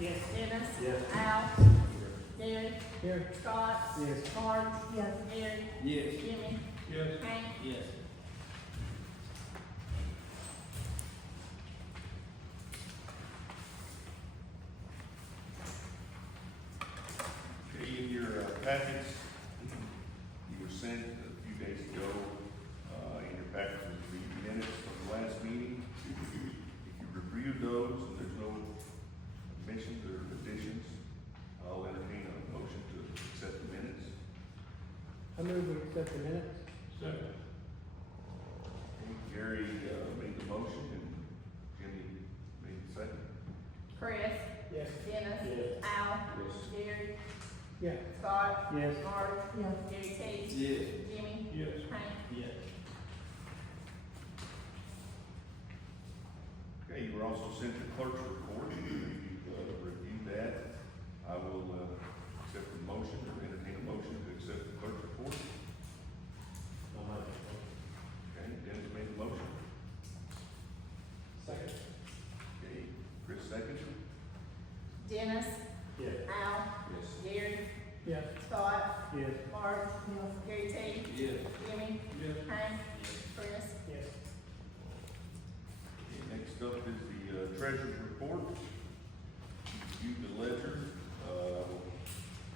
Yes. Dennis. Yes. Al. Gary. Here. Scott. Yes. Marge. Yes. Gary. Yes. Jimmy. Yes. Hank. Yes. Okay, in your packets, you were sent a few days ago, in your packet was the minutes from the last meeting. If you reviewed those and there's no omissions or additions, I'll entertain a motion to accept the minutes. I move we accept the minutes. Second. Gary, made the motion and Jimmy made the second. Chris. Yes. Dennis. Yes. Al. Yes. Gary. Yes. Scott. Yes. Marge. Yes. Gary T. Yes. Jimmy. Yes. Hank. Yes. Okay, you were also sent the clerk's report. If you've reviewed that, I will accept the motion or entertain a motion to accept the clerk's report. I'll make it. Okay, Dennis made the motion. Second. Okay, Chris second. Dennis. Yes. Al. Yes. Gary. Yes. Scott. Yes. Marge. Yes. Gary T. Yes. Jimmy. Yes. Hank. Chris. Yes. Okay, next up is the treasurer's report. Review the ledger.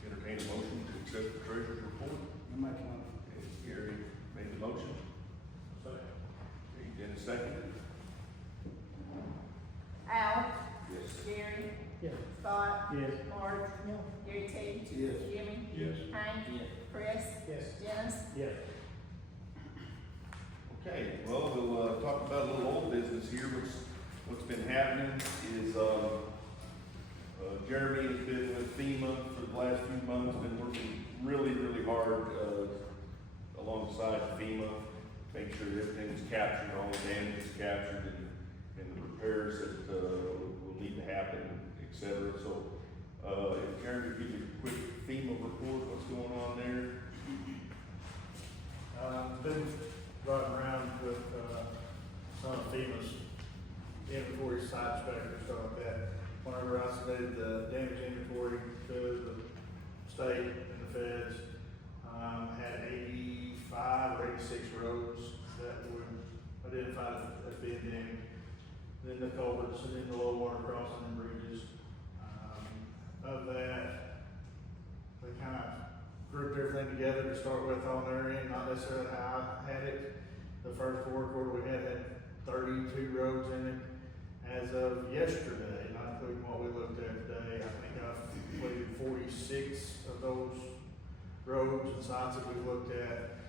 Entertain a motion to accept the treasurer's report. I make one. Okay, Gary made the motion. Second. Okay, Dennis seconded. Al. Yes. Gary. Yes. Scott. Yes. Marge. Gary T. Yes. Jimmy. Yes. Hank. Yes. Chris. Yes. Dennis. Yes. Okay, well, we'll talk about a little old business here. What's been happening is Jeremy has been with FEMA for the last few months, been working really hard alongside FEMA, make sure everything's captured, all the damage is captured, and the repairs that will need to happen, et cetera. So, if Jeremy could give you a quick FEMA report, what's going on there? Been riding around with, some of FEMA's inventory site inspectors, stuff like that. Whenever I submitted the damage inventory to the state and the feds, had 85 or 86 roads that were identified as being damaged. Then the culverts and then the low water crossing and bridges. Of that, they kind of grouped everything together to start with on their end, not necessarily how I had it. The first work order we had 32 roads in it. As of yesterday, not including what we looked at today, I think I've completed 46 of those roads and sites that we've looked at.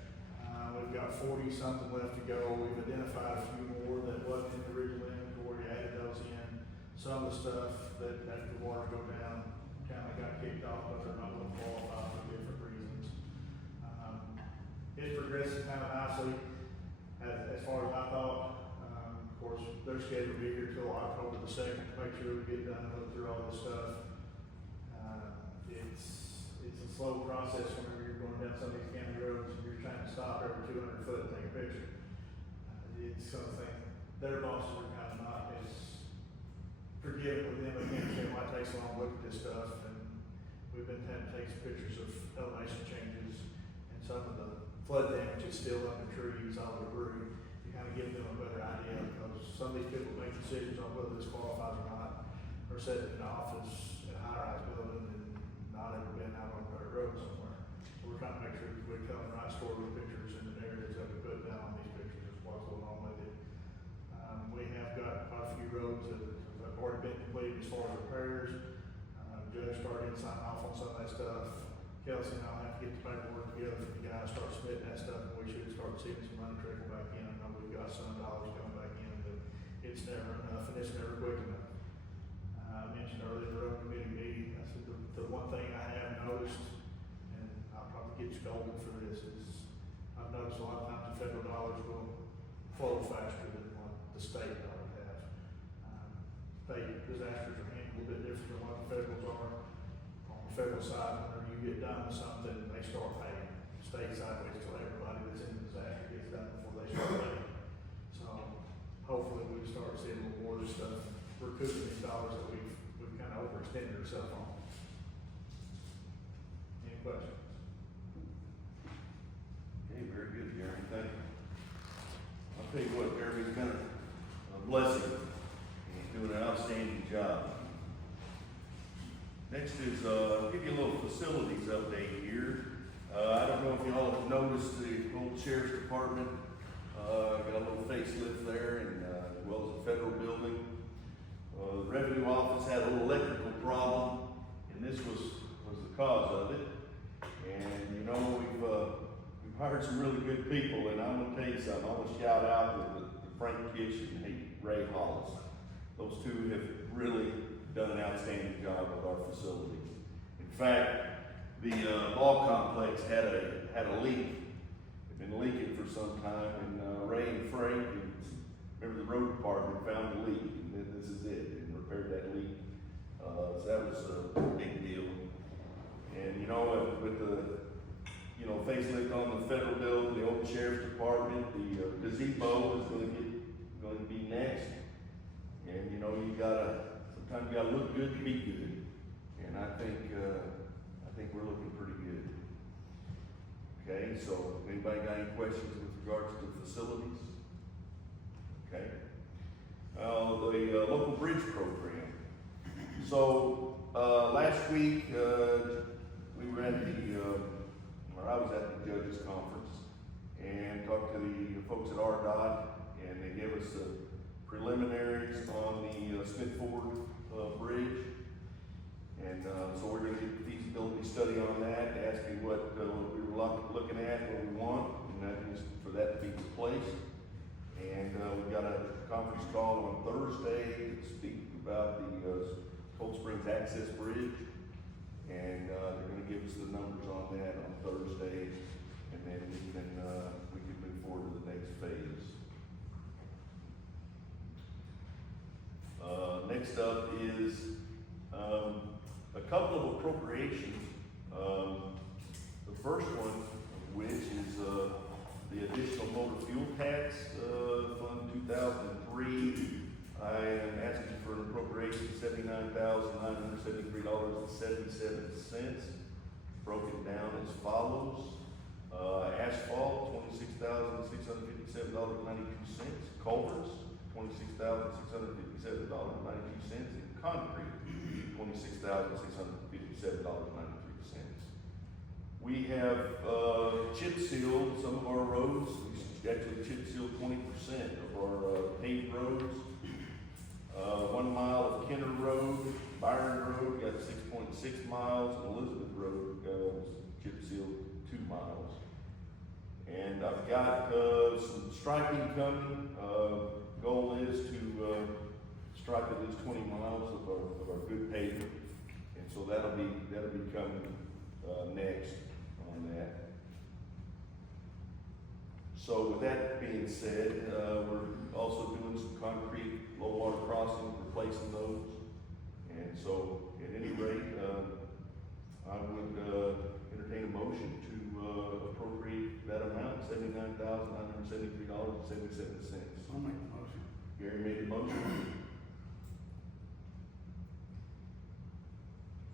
We've got 40 something left to go. We've identified a few more that wasn't in the original inventory, added those in. Some of the stuff that had the water go down kind of got kicked off, but they're not going to qualify for different reasons. It's progressing kind of nicely as far as I thought. Of course, they're scheduled to be here till October the 2nd to make sure we get done and look through all this stuff. It's a slow process whenever you're going down some of these county roads and you're trying to stop every 200 foot and take a picture. It's something their bosses are kind of not as forgiving with them. They can't understand why it takes so long to look at this stuff. And we've been having to take some pictures of elevation changes and some of the flood damage is still under trees, all the debris. To kind of give them a better idea, because some of these people make decisions on whether this qualifies or not, or sitting in an office in a high-rise building and not ever been out on a dirt road somewhere. So we're trying to make sure that we tell the right story with pictures and the narratives that we put down on these pictures is what's going on with it. We have got quite a few roads that have already been completed as far as repairs. Judge started signing off on some of that stuff. Kelsey and I'll have to get the paperwork together for the guys, start submitting that stuff, and we should start seeing some money trickle back in. I know we've got some dollars coming back in, but it's never enough and it's never quick enough. I mentioned earlier the road committee meeting, I said the one thing I have noticed, and I'll probably get scolded for this, is I've noticed a lot of times the federal dollars will flow faster than what the state dollars have. State disasters are handled a little bit different than what the federals are. On the federal side, whenever you get done with something, they start paying. State side waits till everybody that's in the disaster gets done before they start paying. So hopefully we start seeing a little more of this stuff, recouping these dollars that we've kind of overexpended. attending her cell phone. Any questions? Okay, very good, Jeremy, thank you. I'll tell you what, Jeremy's been a blessing, and he's doing an outstanding job. Next is, give you a little facilities update here. I don't know if y'all have noticed the old sheriff's department, got a little facelift there, and, as well as the federal building. The revenue office had a little electrical problem, and this was the cause of it. And, you know, we've hired some really good people, and I'm gonna tell you something, I'm gonna shout out to Frank Kish and Ray Hollis. Those two have really done an outstanding job with our facility. In fact, the ball complex had a leak. It'd been leaking for some time, and Ray and Frank, and remember the road department, found the leak, and then this is it, and repaired that leak. So that was a big deal. And you know, with the facelift on the federal building, the old sheriff's department, the gazebo is going to be next. And you know, sometimes you gotta look good to be good. And I think we're looking pretty good. Okay, so anybody got any questions with regards to facilities? Okay. The local bridge program. So last week we were at I was at the judges conference and talked to the folks at RDOT, and they gave us the preliminaries on the Smith Ford bridge. And so we're going to get the feasibility study on that, asking what we were looking at, what we want, and that is for that to be replaced. And we've got a conference call on Thursday to speak about the Cold Springs Access Bridge. And they're going to give us the numbers on that on Thursday, and then we can move forward to the next phase. Next up is a couple of appropriations. The first one of which is the additional motor fuel tax fund 2003. I am asking for an appropriation of $79,973.77, broken down as follows. Asphalt, $26,657.92. Culverts, $26,657.92. And concrete, $26,657.93. We have chip sealed some of our roads. We actually chip sealed 20% of our paved roads. 1 mile of Kenner Road, Byron Road got 6.6 miles, and Elizabeth Road was chip sealed 2 miles. And I've got some striping coming. Goal is to stripe at least 20 miles of our good pavement, and so that'll be coming next on that. So with that being said, we're also doing some concrete low water crossings, replacing those. And so at any rate, I would entertain a motion to appropriate that amount, $79,973.77. I'll make the motion. Gary made the motion.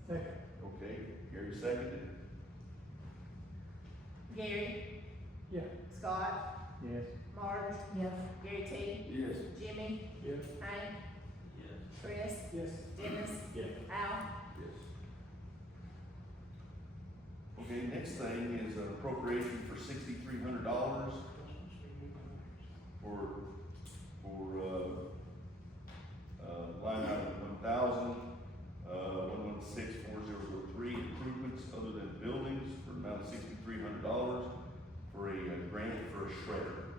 Second. Okay, Gary seconded. Gary, Yeah. Scott, Yes. Marge, Yes. Gary T, Yes. Jimmy, Yes. Hank, Yes. Chris, Yes. Dennis, Yes. Al. Yes. Okay, next thing is an appropriation for $6,300 for line item 1,164,003 improvements other than buildings for an amount of $6,300 for a grant for a shredder.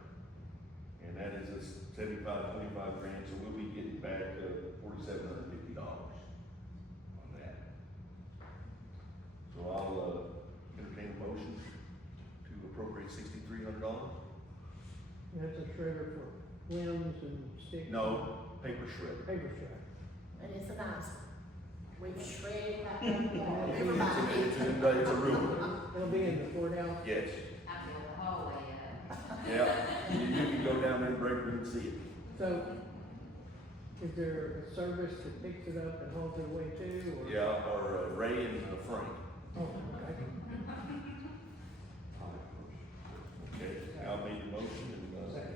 And that is a 75-25 grant, so we'll be getting back $4,750 on that. So I'll entertain a motion to appropriate $6,300. That's a shredder for limbs and sticks. No, paper shredder. Paper shredder. And it's a nice one. We've shredded that Yeah. everybody. It's a real one. It'll be in the courthouse. Yes. I feel the hallway up. Yeah. You can go down there and break room and see it. So, Is there a service that picks it up and hauls it away too, or? Yeah, or Ray and Frank. Oh, okay. Okay, Al made the motion and, Second.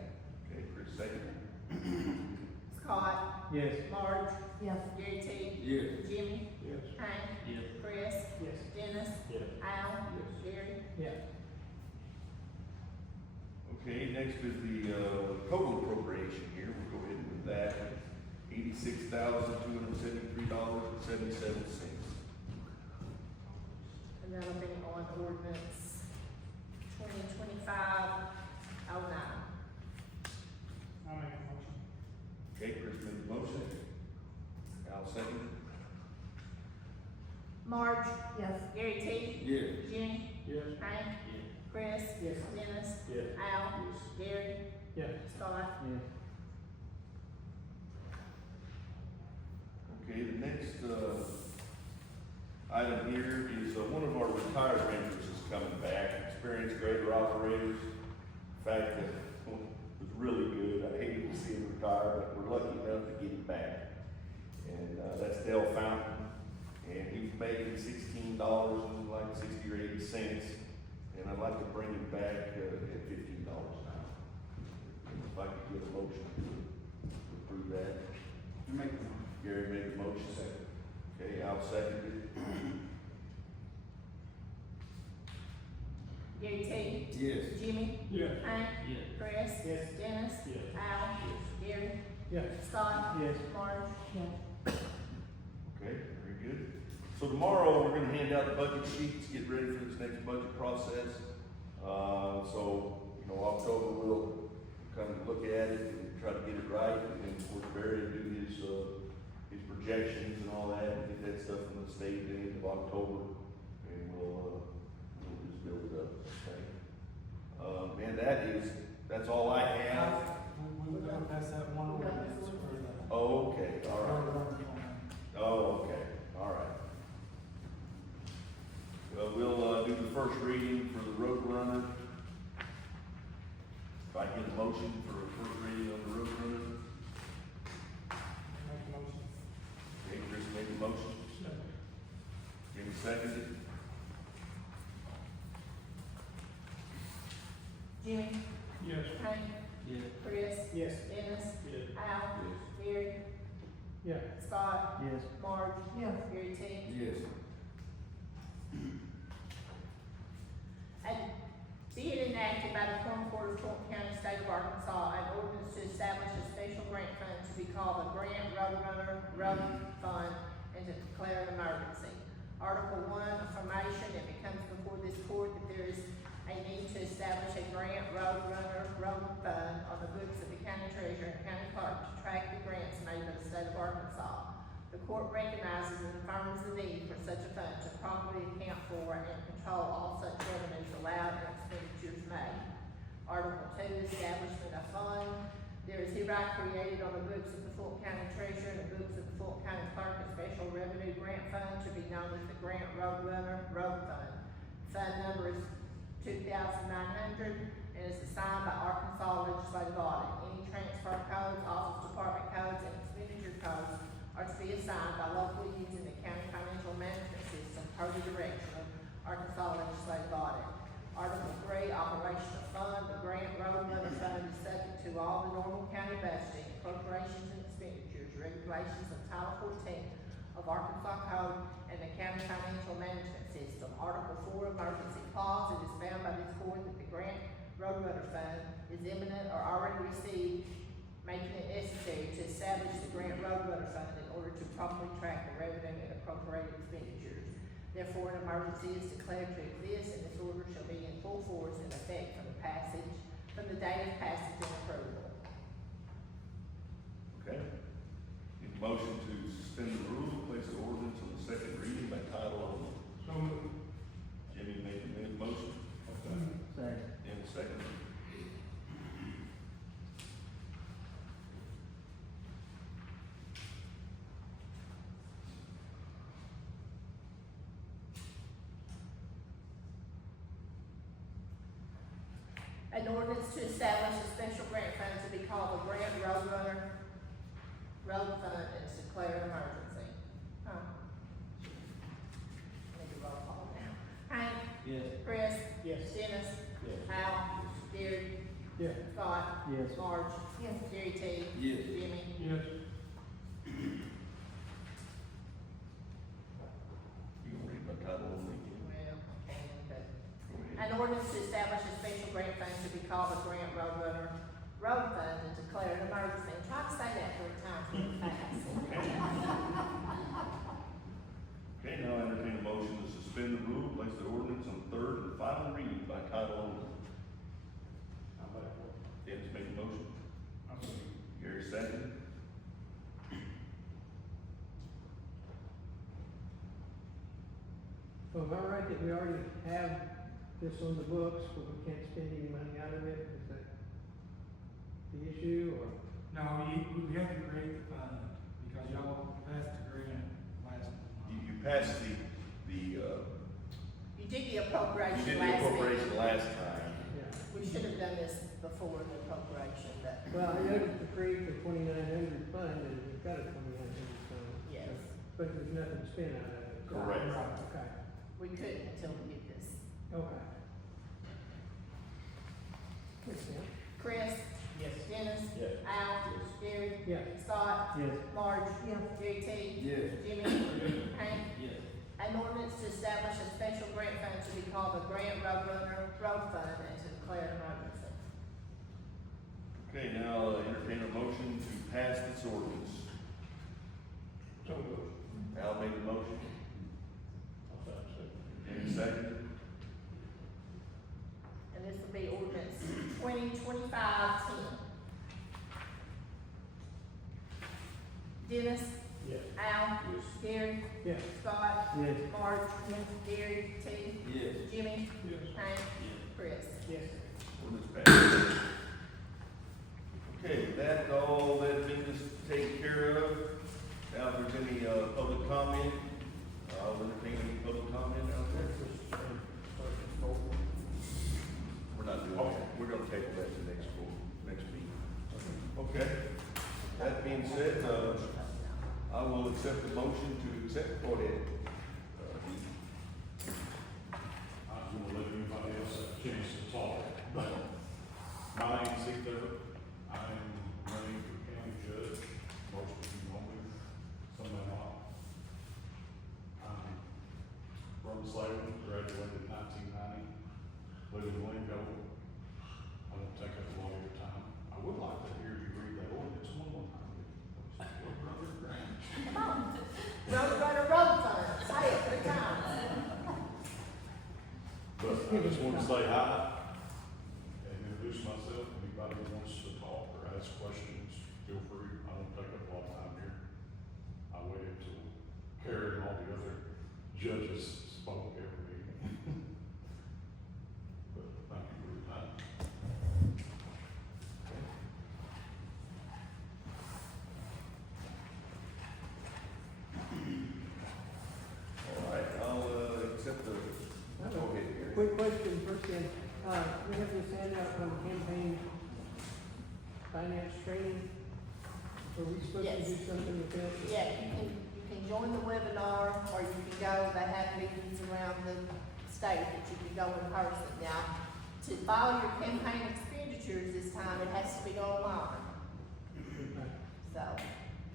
okay, Chris second. Scott, Yes. Marge, Yes. Gary T, Yes. Jimmy, Yes. Hank, Yes. Chris, Yes. Dennis, Yes. Al, Yes. Gary. Yeah. Okay, next is the, total appropriation here, we'll go ahead with that, $86,273.77. And that'll be on ordinance 2025-09. I'll make a motion. Okay, Chris made the motion. Al second. Marge, Yes. Gary T, Yes. Jimmy, Yes. Hank, Yes. Chris, Yes. Dennis, Yes. Al, Gary, Yeah. Scott. Yeah. Okay, the next, item here is, one of our retired renters is coming back, experienced grader operators. In fact, it was really good, I hated to see him retire, but we're lucky enough to get him back. And, that's Dale Fountain, and he's making $16 and like 60 or 80 cents. And I'd like to bring him back, at $15 an hour. If I could get a motion to approve that. Make the motion. Gary made the motion. Okay, Al seconded it. Gary T, Yes. Jimmy, Yes. Hank, Yes. Chris, Yes. Dennis, Yes. Al, Gary, Yeah. Scott, Yes. Marge. Yes. Okay, very good. So tomorrow, we're gonna hand out the budget sheets, get ready for this next budget process. So, you know, October, we'll kind of look at it and try to get it right, and then of course Barry will do his projections and all that, and get that stuff from the state at the end of October, and we'll just build it up, okay? And that's all I have. We gotta pass that one ordinance for the. Oh, okay, all right. Oh, okay, all right. Well, we'll, do the first reading for the road runner. If I get a motion for a first reading on the road runner. Make a motion. Okay, Chris made the motion. Jimmy seconded. Jimmy, Yes. Hank, Yes. Chris, Yes. Dennis, Yes. Al, Yes. Gary, Yeah. Scott, Yes. Marge, Yes. Gary T. Yes. And be it enacted by the Quorum Court of Fulton County, State of Arkansas, an ordinance to establish a special grant fund to be called the Grant Road Runner Road Fund and to declare an emergency. Article 1, affirmation, it becomes before this court that there is a need to establish a Grant Road Runner Road Fund on the books of the county treasurer and county clerk to track the grants made by the state of Arkansas. The court recognizes and affirms the need for such a fund to properly account for and control all such revenues allowed and expenditures made. Article 2, establishment of fund. There is hereby created on the books of the Fulton County Treasurer and the books of the Fulton County Clerk a special revenue grant fund to be known as the Grant Road Runner Road Fund. Fund number is 2,900 and is assigned by Arkansas Legislative Audit. Any transfer codes, office department codes, and expenditure codes are to be assigned by locally using the county financial management system per the direction of Arkansas Legislative Audit. Article 3, operation of fund. The Grant Road Runner Fund is subject to all the normal county budgeting, appropriations and expenditures, regulations of Title 14 of Arkansas Code and the county financial management system. Article 4, emergency clause. It is found by this court that the Grant Road Runner Fund is imminent or already received, making it necessary to establish the Grant Road Runner Fund in order to properly track the revenue and appropriated expenditures. Therefore, an emergency is declared to exist, and this order shall be in full force and effect from the date of passage and approval. Okay. Need a motion to suspend the rules, place the ordinance on the second reading by title only. So moved. Jimmy made the motion. Second. And second. An ordinance to establish a special grant fund to be called the Grant Road Runner Road Yes. Dennis. Yes. Al. Gary. Yes. Scott. Yes. Marge. Yes. Gary T. Yes. Jimmy. Yes. You can read my title only. Well, I can, but. Go ahead. An ordinance to establish a special grant fund to be called the Grant Roadrunner Road Fund and declare an emergency. Try to say that 3 times really fast. Okay, now I entertain a motion to suspend the rule, place the ordinance on third and final reading by title only. I'm back for it. Deb's made the motion. I'm sorry. Gary second. So am I right that we already have this on the books, but we can't spend any money out of it? Is that the issue, or? No, we have to create the fund, because y'all passed the grant last month. You passed the, You did the you appropriation did the last appropriation week. last time. Yeah. We should have done this before the appropriation, but Well, I noticed to create the 2,900 fund, and we've got a 2,900 fund. yes, But there's nothing spent out of it. Correct. Okay, we couldn't until we did this. okay. Makes sense. Chris. Yes. Dennis. Yes. Al. Gary. Yes. Scott. Yes. Marge. Gary T. Yes. Jimmy. Hank. Yes. An ordinance to establish a special grant fund to be called the Grant Roadrunner Road Fund and to declare an emergency. Okay, now entertain a motion to pass this ordinance. So moved. Al made the motion. I'll second. Any second? And this will be ordinance 2025-10. Dennis. Yes. Al. Yes. Gary. Yes. Scott. Yes. Marge. Gary T. Yes. Jimmy. Yes. Hank. Chris. Yes. Ordinance passed. Okay, with that, all that business taken care of. Now, if there's any, public comment, I'll entertain any public comment out there. We're not doing that. We're gonna table that to next meeting. Okay. That being said, I will accept the motion to accept, go ahead. I'm gonna let anybody else have a chance to talk, but my name's Heath. I'm running for county judge, most of you know me, some of them not. I'm from Salem, graduated in 1990, live in Lingo. I won't take up a lot of your time. I would like to hear you read that ordinance one more time. Brother Grant. Come on. Roadrunner Road Fund. Say it 3 times. But I just want to say hi and introduce myself. Anybody who wants to talk or ask questions, feel free. I won't take up a lot of time here. I waited till Carrie and all the other judges spoke every meeting. But thank you for your time. All right, I'll, accept the, I have go a ahead, Gary. quick question first then. We have this handout on campaign finance training. Are we supposed to Yes. do something with that? Yeah, you can join the webinar, or you can go, they have meetings around the state that you can go in person. Now, to file your campaign expenditures this time, it has to be online. Okay. So,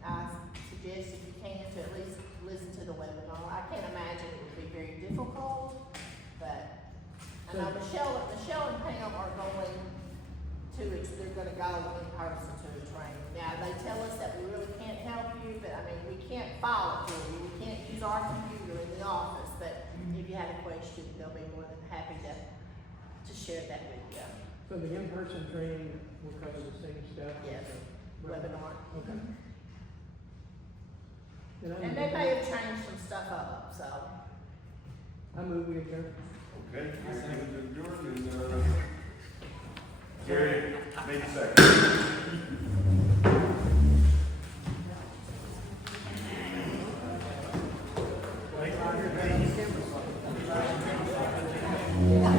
I suggest if you can, to at least listen to the webinar. I can't imagine it would be very difficult, but, I know Michelle and Pam are going to it, they're gonna go in person to the training. Now, they tell us that we really can't help you, but I mean, we can't file it for you, we can't use our computer in the office, but if you had a question, they'll be more than happy to share that with you. So the in-person training will cover the same stuff? as Yes. the Webinar. Okay. And they may have changed some stuff up, so. I move we adjourn. Okay, Gary, Jordan, and, Gary, made second. Yeah.